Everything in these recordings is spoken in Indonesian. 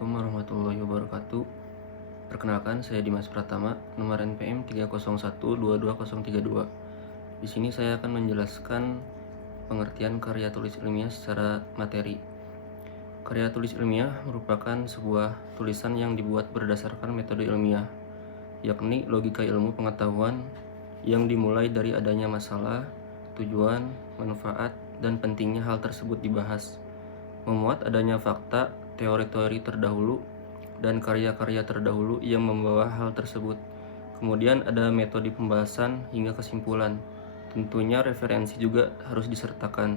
Assalamualaikum warahmatullahi wabarakatuh. Perkenalkan, saya Dimas Pratama, nomor NPM 301-22032. Di sini saya akan menjelaskan pengertian karya tulis ilmiah secara materi. Karya tulis ilmiah merupakan sebuah tulisan yang dibuat berdasarkan metode ilmiah, yakni logika ilmu pengetahuan yang dimulai dari adanya masalah, tujuan, manfaat, dan pentingnya hal tersebut dibahas. Memuat adanya fakta, teori-teori terdahulu, dan karya-karya terdahulu yang membawa hal tersebut. Kemudian ada metode pembahasan hingga kesimpulan. Tentunya referensi juga harus disertakan.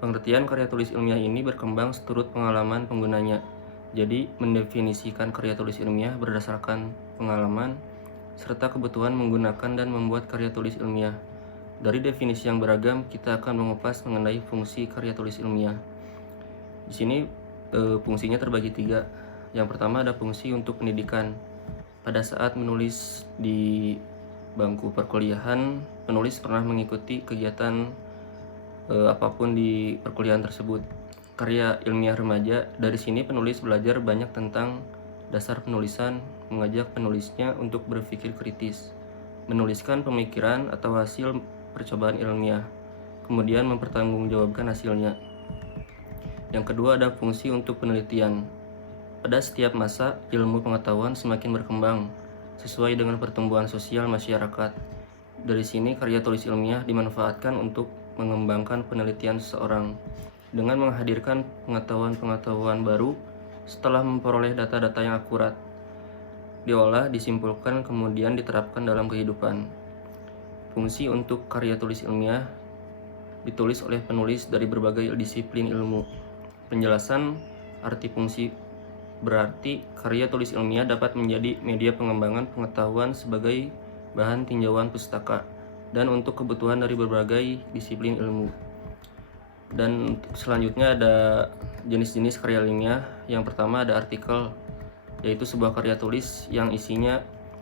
Pengertian karya tulis ilmiah ini berkembang seturut pengalaman penggunanya. Jadi, mendefinisikan karya tulis ilmiah berdasarkan pengalaman serta kebutuhan menggunakan dan membuat karya tulis ilmiah. Dari definisi yang beragam, kita akan mengupas mengenai fungsi karya tulis ilmiah. Di sini fungsinya terbagi 3. Yang pertama ada fungsi untuk pendidikan. Pada saat menulis di bangku perkuliahan, penulis pernah mengikuti kegiatan apapun di perkuliahan tersebut. Karya ilmiah remaja, dari sini penulis belajar banyak tentang dasar penulisan, mengajak penulisnya untuk berpikir kritis, menuliskan pemikiran atau hasil percobaan ilmiah, kemudian mempertanggungjawabkan hasilnya. Yang kedua ada fungsi untuk penelitian. Pada setiap masa, ilmu pengetahuan semakin berkembang sesuai dengan pertumbuhan sosial masyarakat. Dari sini karya tulis ilmiah dimanfaatkan untuk mengembangkan penelitian seseorang dengan menghadirkan pengetahuan-pengetahuan baru setelah memperoleh data-data yang akurat. Diolah, disimpulkan, kemudian diterapkan dalam kehidupan. Fungsi untuk karya tulis ilmiah ditulis oleh penulis dari berbagai disiplin ilmu. Penjelasan arti fungsi berarti karya tulis ilmiah dapat menjadi media pengembangan pengetahuan sebagai bahan tinjauan pustaka dan untuk kebutuhan dari berbagai disiplin ilmu. Dan selanjutnya ada jenis-jenis karya ilmiah. Yang pertama ada artikel, yaitu sebuah karya tulis yang isinya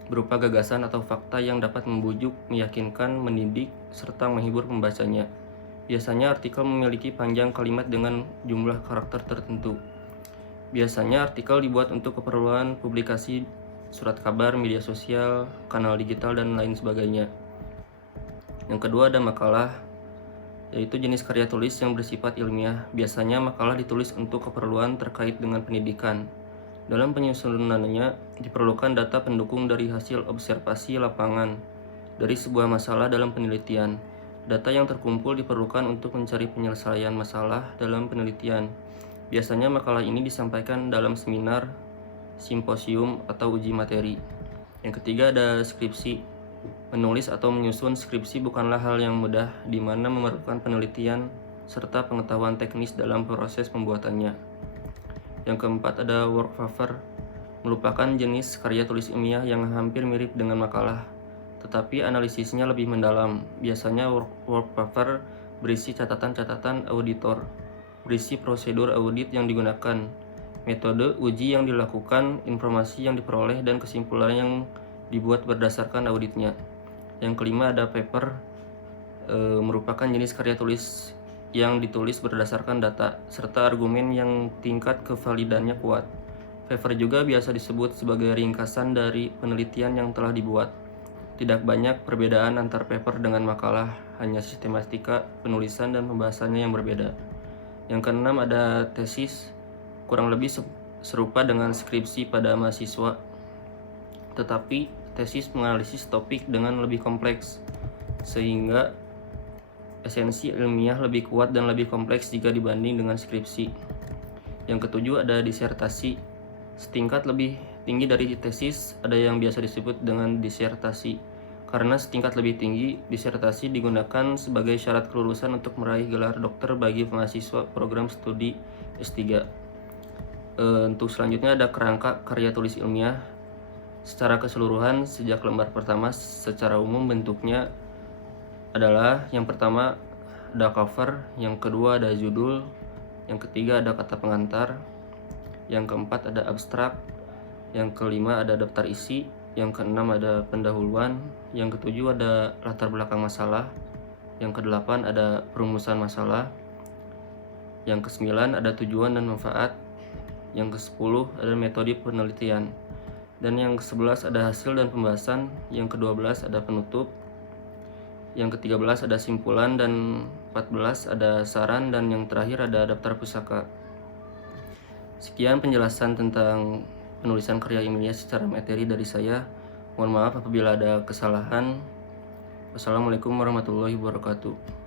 berupa gagasan atau fakta yang dapat membujuk, meyakinkan, mendidik, serta menghibur pembacanya. Biasanya artikel memiliki panjang kalimat dengan jumlah karakter tertentu. Biasanya artikel dibuat untuk keperluan publikasi, surat kabar, media sosial, kanal digital, dan lain sebagainya. Yang kedua ada makalah, yaitu jenis karya tulis yang bersifat ilmiah. Biasanya makalah ditulis untuk keperluan terkait dengan pendidikan. Dalam penyusunannya diperlukan data pendukung dari hasil observasi lapangan dari sebuah masalah dalam penelitian. Data yang terkumpul diperlukan untuk mencari penyelesaian masalah dalam penelitian. Biasanya makalah ini disampaikan dalam seminar, simposium, atau uji materi. Yang ketiga ada skripsi. Menulis atau menyusun skripsi bukanlah hal yang mudah, di mana memerlukan penelitian serta pengetahuan teknis dalam proses pembuatannya. Yang keempat ada work paper, merupakan jenis karya tulis ilmiah yang hampir mirip dengan makalah, tetapi analisisnya lebih mendalam. Biasanya work paper berisi catatan-catatan auditor, berisi prosedur audit yang digunakan, metode uji yang dilakukan, informasi yang diperoleh, dan kesimpulan yang dibuat berdasarkan auditnya. Yang kelima ada paper, merupakan jenis karya tulis yang ditulis berdasarkan data serta argumen yang tingkat kevalidannya kuat. Paper juga biasa disebut sebagai ringkasan dari penelitian yang telah dibuat. Tidak banyak perbedaan antar paper dengan makalah, hanya sistematika penulisan dan pembahasannya yang berbeda. Yang keenam ada tesis, kurang lebih serupa dengan skripsi pada mahasiswa, tetapi tesis menganalisis topik dengan lebih kompleks, sehingga esensi ilmiah lebih kuat dan lebih kompleks jika dibanding dengan skripsi. Yang ketujuh ada disertasi, setingkat lebih tinggi dari tesis, ada yang biasa disebut dengan disertasi. Karena setingkat lebih tinggi, disertasi digunakan sebagai syarat kelulusan untuk meraih gelar dokter bagi mahasiswa program studi S3. Untuk selanjutnya ada kerangka karya tulis ilmiah. Secara keseluruhan, sejak lembar pertama secara umum bentuknya adalah yang pertama ada cover, yang kedua ada judul, yang ketiga ada kata pengantar, yang keempat ada abstrak, yang kelima ada daftar isi, yang keenam ada pendahuluan, yang ketujuh ada latar belakang masalah, yang kedelapan ada perumusan masalah, yang kesembilan ada tujuan dan manfaat, Yang ke-10 ada metode penelitian. Dan yang ke-11 ada hasil dan pembahasan. Yang ke-12 ada penutup. Yang ke-13 ada simpulan, dan 14 ada saran, dan yang terakhir ada daftar pusaka. Sekian penjelasan tentang penulisan karya ilmiah secara materi dari saya. Mohon maaf apabila ada kesalahan. Wassalamualaikum warahmatullahi wabarakatuh.